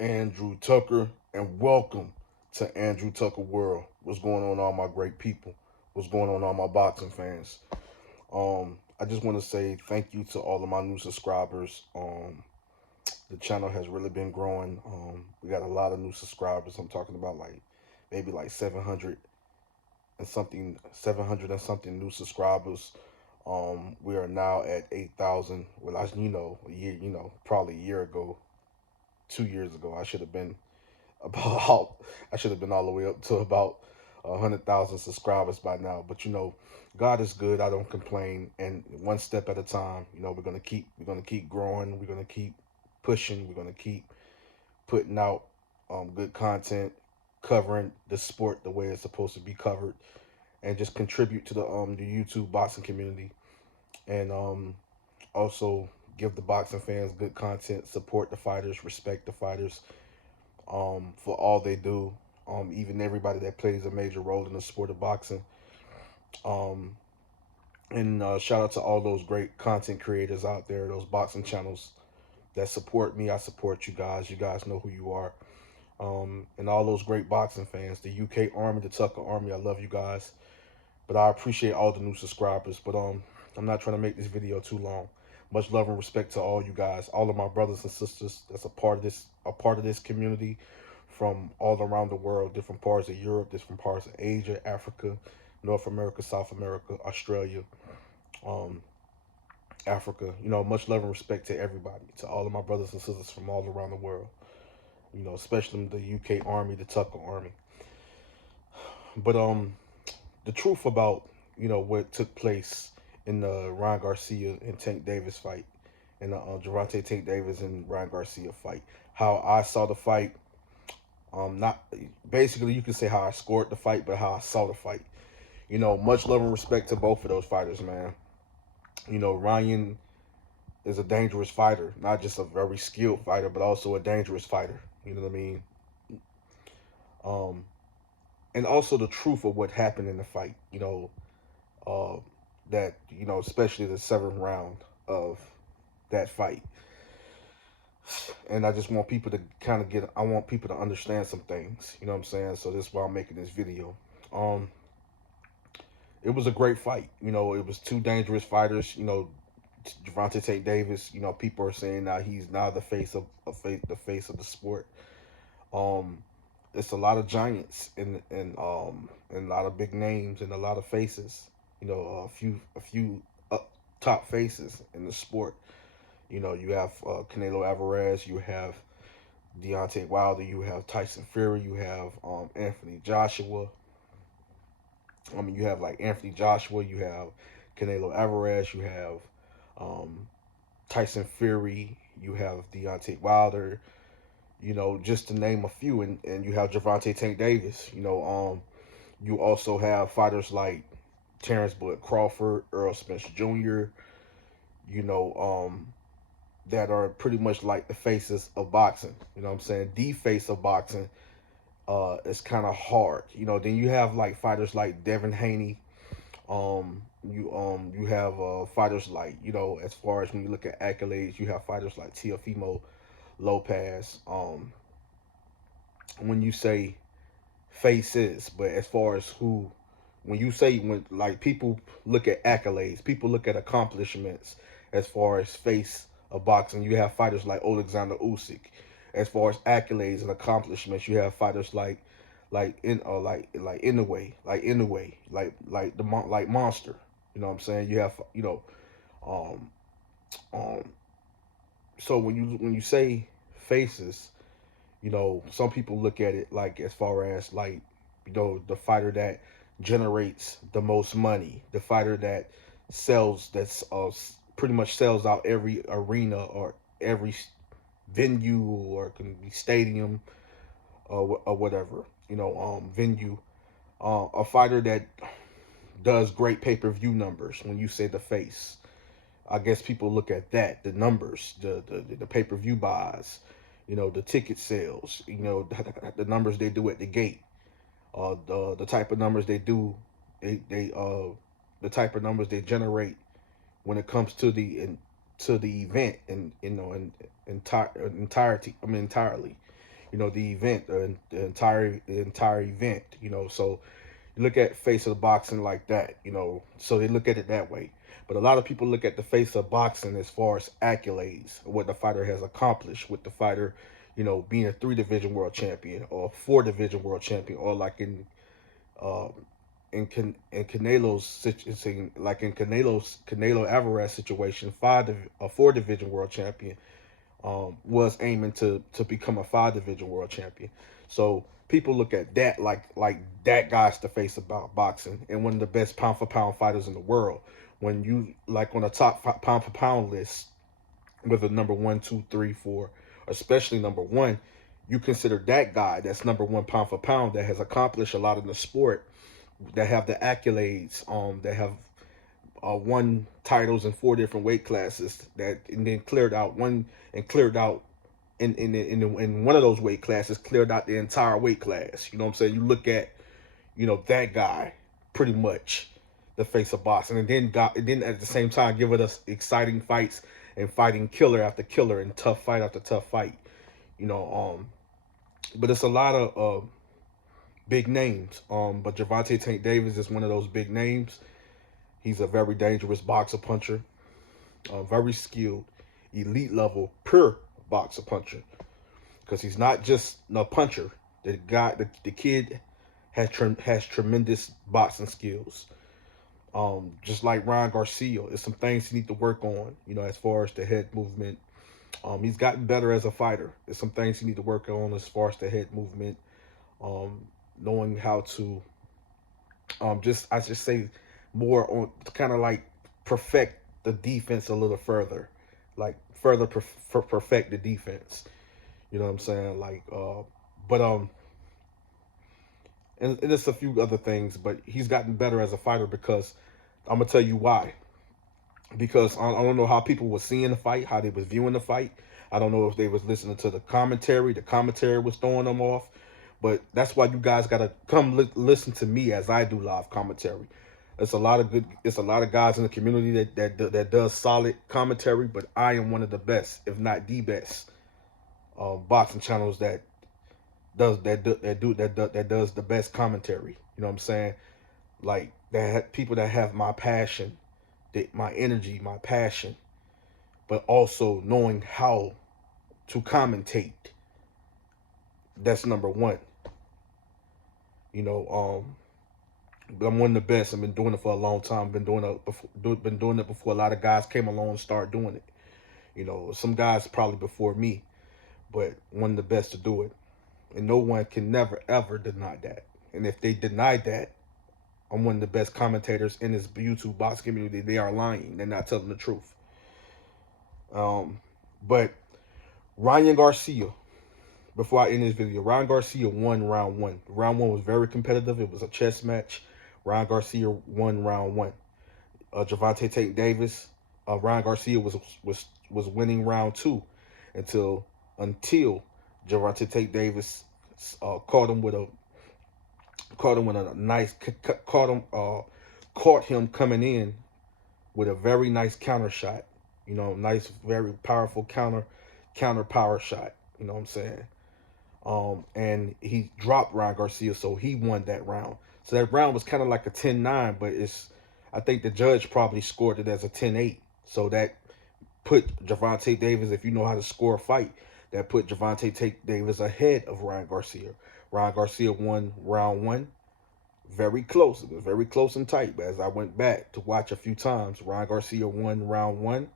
Andrew Tucker, and welcome to Andrew Tucker World. What's going on, all my great people? What's going on, all my boxing fans? I just want to say thank you to all of my new subscribers. The channel has really been growing. We got a lot of new subscribers. I'm talking about like maybe like 700 and something new subscribers. We are now at 8,000. Well, a year, probably a year ago, 2 years ago, about I should have been all the way up to about 100,000 subscribers by now. But God is good. I don't complain. And one step at a time. We're gonna keep growing. We're gonna keep pushing. We're gonna keep putting out good content, covering the sport the way it's supposed to be covered, and just contribute to the YouTube boxing community. And also give the boxing fans good content, support the fighters, respect the fighters for all they do. Even everybody that plays a major role in the sport of boxing. Um, and shout out to all those great content creators out there, those boxing channels that support me. I support you guys. You guys know who you are. And all those great boxing fans, the UK Army, the Tucker Army. I love you guys. But I appreciate all the new subscribers. But I'm not trying to make this video too long. Much love and respect to all you guys, all of my brothers and sisters that's a part of this community from all around the world, different parts of Europe, different parts of Asia, Africa, North America, South America, Australia, um, Africa. Much love and respect to everybody, to all of my brothers and sisters from all around the world. Especially the UK Army, the Tucker Army. But the truth about what took place in the Ryan Garcia and Tank Davis fight, and the Gervonta Tank Davis and Ryan Garcia fight. How I saw the fight. Not basically you can say how I scored the fight, but how I saw the fight. Much love and respect to both of those fighters, man. Ryan is a dangerous fighter, not just a very skilled fighter, but also a dangerous fighter. You know what I mean? Um, and also the truth of what happened in the fight. Uh, that especially the seventh round of that fight. And I just want people to kind of I want people to understand some things. You know what I'm saying? So that's why I'm making this video. Um, it was a great fight. It was two dangerous fighters. Gervonta Tate Davis. People are saying now he's now the face of the sport. Um, it's a lot of giants and a lot of big names and a lot of faces. A few top faces in the sport. You have Canelo Alvarez, you have Deontay Wilder, you have Tyson Fury, you have Anthony Joshua. You have like Anthony Joshua, you have Canelo Alvarez, you have um, Tyson Fury, you have Deontay Wilder. Just to name a few, and you have Gervonta Tank Davis. You also have fighters like Terrence Bud Crawford, Earl Spence Jr. You know, that are pretty much like the faces of boxing. You know what I'm saying? The face of boxing is kind of hard. Then you have like fighters like Devin Haney. You have fighters like as far as when you look at accolades, you have fighters like Teofimo Lopez. When you say faces, but as far as who, when like people look at accolades, people look at accomplishments as far as face of boxing, you have fighters like Alexander Usyk. As far as accolades and accomplishments, you have fighters like Inoue, like Monster. You know what I'm saying? You have um um so when you say faces, some people look at it like as far as like the fighter that generates the most money, the fighter that pretty much sells out every arena or every venue, or it can be stadium or whatever venue. A fighter that does great pay-per-view numbers. When you say the face, I guess people look at that, the numbers, the pay-per-view buys, the ticket sales, the numbers they do at the gate, the type of numbers they do, they the type of numbers they generate when it comes to the event, and entirety. I mean entirely. the event, the entire event. So you look at face of boxing like that. So they look at it that way. But a lot of people look at the face of boxing as far as accolades, what the fighter has accomplished, with the fighter, being a 3 division world champion or a 4 division world champion, or like uh, in Canelo's situation, like in Canelo Alvarez situation, a 4 division world champion, was aiming to become a 5 division world champion. So people look at that like that guy's the face about boxing and one of the best pound for pound fighters in the world. When you like on the top pound for pound list, whether number one, two, three, four, especially number one, you consider that guy that's number one pound for pound that has accomplished a lot in the sport, that have the accolades, that have won titles in 4 different weight classes, that and then cleared out in one of those weight classes, cleared out the entire weight class. You know what I'm saying? You look at that guy, pretty much the face of boxing, and then at the same time giving us exciting fights and fighting killer after killer and tough fight after tough fight. You know, but it's a lot of big names. But Gervonta Tank Davis is one of those big names. He's a very dangerous boxer puncher, very skilled, elite level, pure boxer puncher. Because he's not just a puncher. The kid has tremendous boxing skills. Just like Ryan Garcia, there's some things he needs to work on. As far as the head movement. He's gotten better as a fighter. There's some things he needs to work on as far as the head movement. Knowing how to I just say more on kind of like perfect the defense a little further, like further perfect the defense. You know what I'm saying? Like, but and there's a few other things, but he's gotten better as a fighter because I'm gonna tell you why. Because I don't know how people were seeing the fight, how they was viewing the fight. I don't know if they was listening to the commentary. The commentary was throwing them off. But that's why you guys gotta come listen to me as I do live commentary. It's a lot of guys in the community that does solid commentary, but I am one of the best, if not the best, boxing channels that does the best commentary. You know what I'm saying? Like that people that have my passion, my energy, my passion, but also knowing how to commentate. That's number one. You know, but I'm one of the best. I've been doing it for a long time. Been doing it before a lot of guys came along and started doing it. Some guys probably before me, but one of the best to do it. And no one can never ever deny that. And if they deny that, I'm one of the best commentators in this YouTube boxing community. They are lying. They're not telling the truth. But Ryan Garcia, before I end this video, Ryan Garcia won round one. Round one was very competitive. It was a chess match. Ryan Garcia won round one. Gervonta Tank Davis, Ryan Garcia was winning round two until Gervonta Tank Davis caught him with a nice caught him coming in with a very nice counter shot. Nice, very powerful counter power shot. You know what I'm saying? And he dropped Ryan Garcia, so he won that round. So that round was kind of like a 10-9, but I think the judge probably scored it as a 10-8. So that put Gervonta Davis, if you know how to score a fight, that put Gervonta Davis ahead of Ryan Garcia. Ryan Garcia won round one. Very close. It was very close and tight. But as I went back to watch a few times, Ryan Garcia won round one.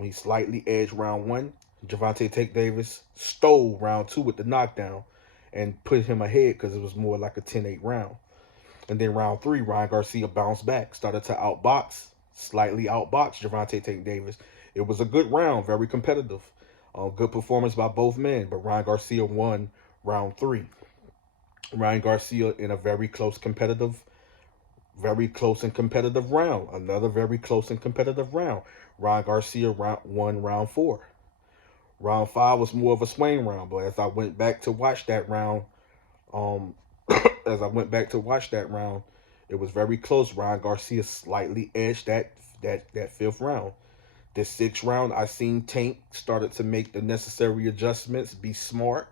He slightly edged round one. Gervonta Tank Davis stole round two with the knockdown and put him ahead because it was more like a 10-8 round. And then round three, Ryan Garcia bounced back, started to slightly outbox Gervonta Tank Davis. It was a good round, very competitive. Good performance by both men, but Ryan Garcia won round three. Ryan Garcia in a very close and competitive round. Another very close and competitive round. Ryan Garcia won round four. Round five was more of a swing round, but as I went back to watch that round, it was very close. Ryan Garcia slightly edged that fifth round. The sixth round, I seen Tank started to make the necessary adjustments, be smart,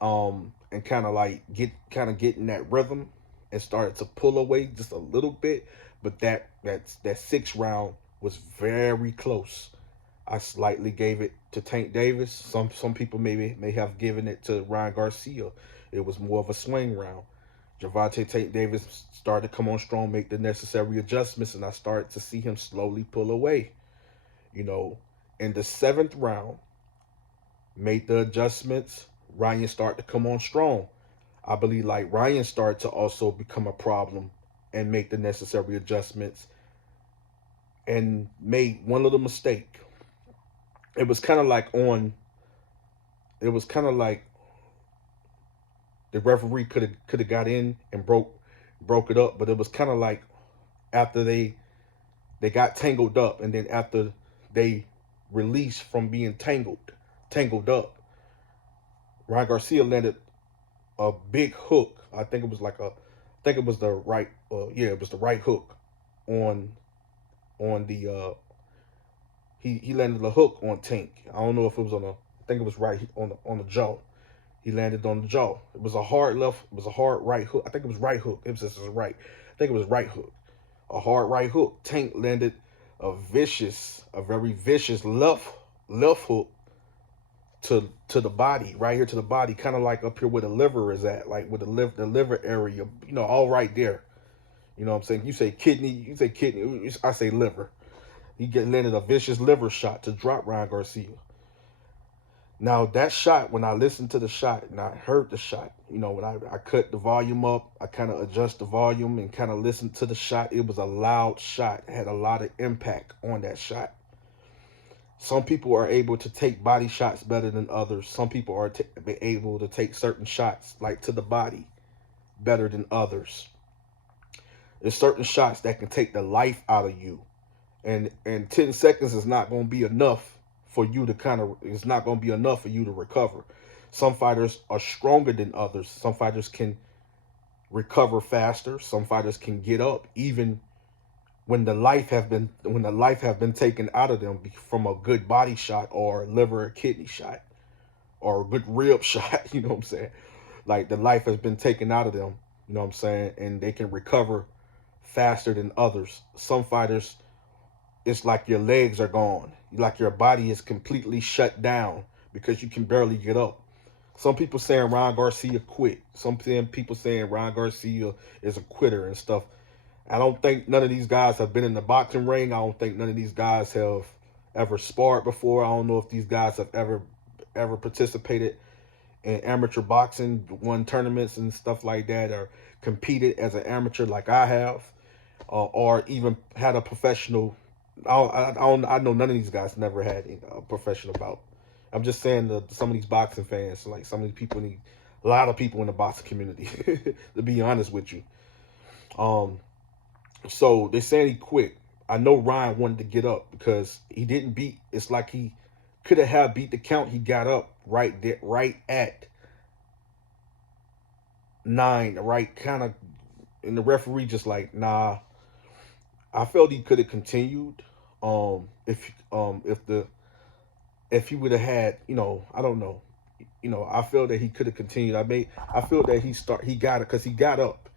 and kind of like get in that rhythm and started to pull away just a little bit. But that sixth round was very close. I slightly gave it to Tank Davis. Some people may have given it to Ryan Garcia. It was more of a swing round. Gervonta Tank Davis started to come on strong, make the necessary adjustments, and I started to see him slowly pull away. You know, in the seventh round, made the adjustments. Ryan started to come on strong. I believe like Ryan started to also become a problem and make the necessary adjustments and made one little mistake. It was kind of like on. It was kind of like the referee could have got in and broke it up, but it was kind of like after they got tangled up, and then after they released from being tangled up, Ryan Garcia landed a big hook. I think it was the right, yeah, it was the right hook on the he landed a hook on Tank. I don't know if it was on a, I think it was right on the jaw. He landed on the jaw. It was a hard left. It was a hard right hook. I think it was right hook. It was right. I think it was right hook. A hard right hook. Tank landed a very vicious left hook to the body, right here to the body, kind of like up here where the liver is at, like with the liver area, all right there. You know what I'm saying? You say kidney, I say liver. He landed a vicious liver shot to drop Ryan Garcia. Now that shot, when I listened to the shot and I heard the shot, when I cut the volume up, I kind of adjust the volume and kind of listened to the shot. It was a loud shot, it had a lot of impact on that shot. Some people are able to take body shots better than others. Some people are able to take certain shots, like to the body, better than others. There's certain shots that can take the life out of you, and 10 seconds is not going to be enough for you to it's not going to be enough for you to recover. Some fighters are stronger than others. Some fighters can recover faster. Some fighters can get up even when the life have been taken out of them from a good body shot or liver or kidney shot or a good rib shot. You know what I'm saying? Like the life has been taken out of them. You know what I'm saying? And they can recover faster than others. Some fighters, it's like your legs are gone, like your body is completely shut down because you can barely get up. Some people saying Ryan Garcia quit. Some people saying Ryan Garcia is a quitter and stuff. I don't think none of these guys have been in the boxing ring. I don't think none of these guys have ever sparred before. I don't know if these guys have ever participated in amateur boxing, won tournaments and stuff like that, or competed as an amateur like I have, or even had a professional. I know none of these guys never had a professional bout. I'm just saying that some of these boxing fans, like some of these people, a lot of people in the boxing community, to be honest with you. Um, so they're saying he quit. I know Ryan wanted to get up because he didn't beat. It's like he could have beat the count. He got up right there, right at 9, right kind of, and the referee just like, nah. I felt he could have continued. If he would have had, I don't know, I feel that he could have continued. I feel that he got it because he got up,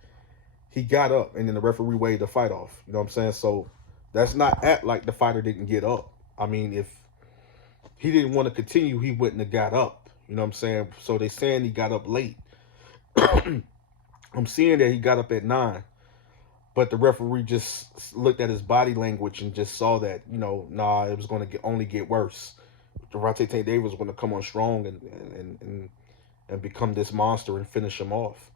and then the referee waved the fight off. You know what I'm saying? So that's not act like the fighter didn't get up. I mean, if he didn't want to continue, he wouldn't have got up. You know what I'm saying? So they saying he got up late. I'm seeing that he got up at 9, but the referee just looked at his body language and just saw that, nah, it was going to only get worse. Gervonta Tank Davis was going to come on strong and become this monster and finish him off.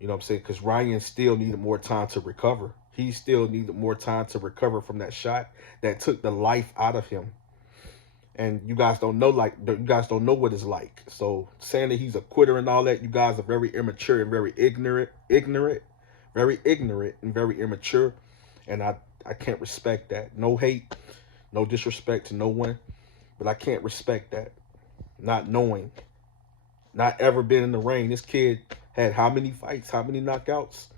You know what I'm saying? Because Ryan still needed more time to recover. He still needed more time to recover from that shot that took the life out of him. And you guys don't know what it's like. So saying that he's a quitter and all that, you guys are very immature and very very ignorant and very immature. And I can't respect that. No hate, no disrespect to no one, but I can't respect that. Not knowing, not ever been in the ring. This kid had how many fights, how many knockouts?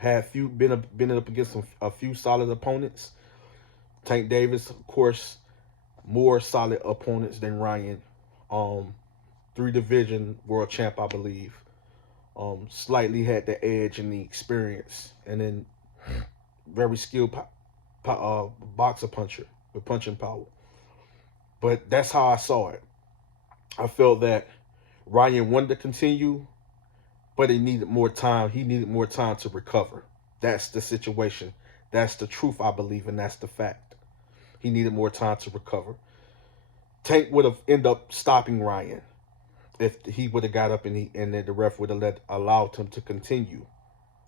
Had been up against a few solid opponents. Tank Davis, of course, more solid opponents than Ryan. 3 division world champ, I believe. Slightly had the edge and the experience, and then very skilled boxer puncher with punching power. But that's how I saw it. I felt that Ryan wanted to continue, but he needed more time. He needed more time to recover. That's the situation. That's the truth, I believe, and that's the fact. He needed more time to recover. Tank would have ended up stopping Ryan if he would have got up and then the ref would have allowed him to continue.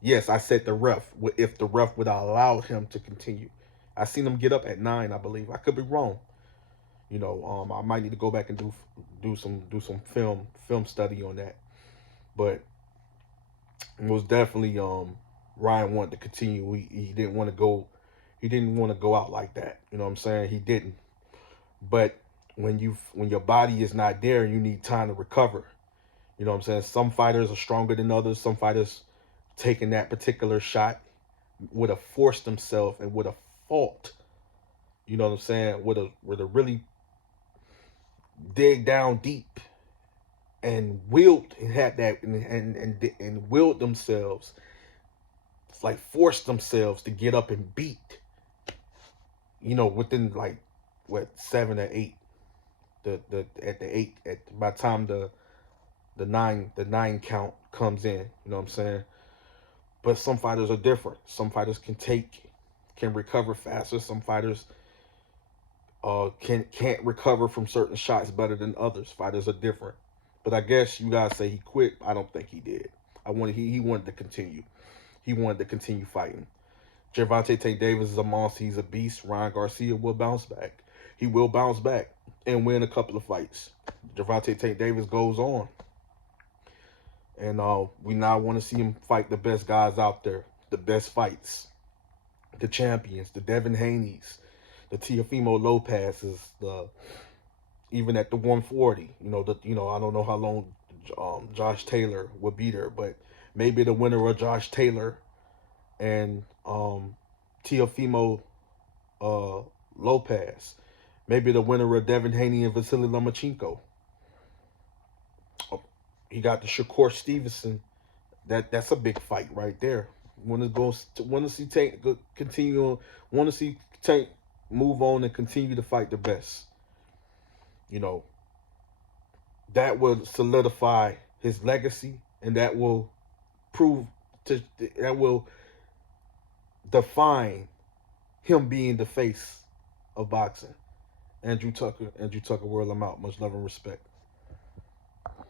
Yes, I said the ref. If the ref would have allowed him to continue, I seen him get up at 9, I believe. I could be wrong. I might need to go back and do some film study on that. But most definitely, Ryan wanted to continue. He didn't want to go. He didn't want to go out like that. You know what I'm saying? He didn't. But when your body is not there, you need time to recover. You know what I'm saying? Some fighters are stronger than others. Some fighters taking that particular shot would have forced themselves and would have fought. You know what I'm saying? Would have really dig down deep and willed and had that and willed themselves. It's like forced themselves to get up and beat. Within like what 7 or 8. By the time the nine count comes in. You know what I'm saying? But some fighters are different. Some fighters can recover faster. Some fighters can't recover from certain shots better than others. Fighters are different. But I guess you guys say he quit. I don't think he did. He wanted to continue. He wanted to continue fighting. Gervonta Tank Davis is a monster. He's a beast. Ryan Garcia will bounce back. He will bounce back and win a couple of fights. Gervonta Tank Davis goes on. And we now want to see him fight the best guys out there, the best fights, the champions, the Devin Haney's, the Teofimo Lopez's, even at the 140. I don't know how long Josh Taylor would be there, but maybe the winner of Josh Taylor and Teofimo Lopez, maybe the winner of Devin Haney and Vasily Lomachenko. He got the Shakur Stevenson. That's a big fight right there. Want to see Tank continue. Want to see Tank move on and continue to fight the best. That will solidify his legacy, and that will define him being the face of boxing. Andrew Tucker, World, I'm out. Much love and respect.